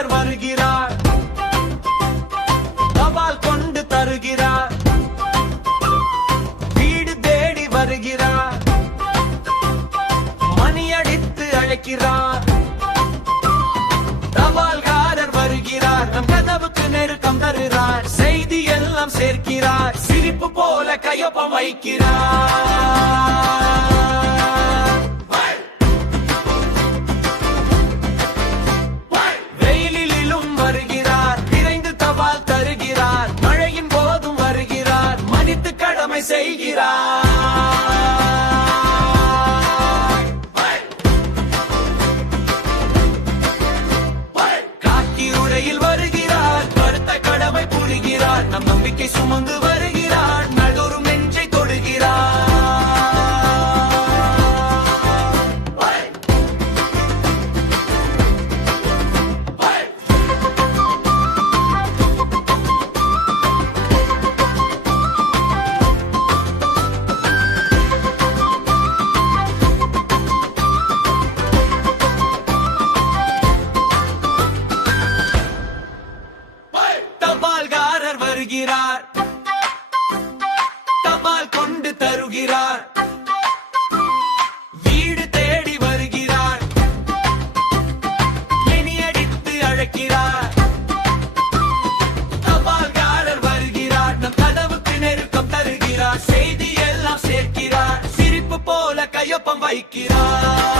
தபால்காரர் வருகிறார், தபால் கொண்டு தருகிறார், வீடு தேடி வருகிறார், மணி அடித்து அழைக்கிறார். தபால்காரர் வருகிறார், நம் கதவுக்கு நெருக்கம் தருகிறார், செய்தி எல்லாம் சேர்க்கிறார், சிரிப்பு போல கையொப்பம் வைக்கிறார். வெயிலிலும் வருகிறார், விரைந்து தபால் தருகிறார், மழையின் போதும் வருகிறார், மனித கடமை செய்கிறார். வருகிறார், கருத்த கடமை புரிகிறார், நம் நம்பிக்கை சுமந்து வருகிறார், நடுரும் நெஞ்சை தொடுகிறார். தபால்காரர் வருகிறார், தபால் கொண்டு தருகிறார், வீடு தேடி வருகிறார், மணி அடித்து அழைக்கிறார். தபால்காரர் வருகிறார், நம் கதவுக்கு நெருக்கம் தருகிறார், செய்தி எல்லாம் சேர்க்கிறார், சிரிப்பு போல கையொப்பம் வைக்கிறார்.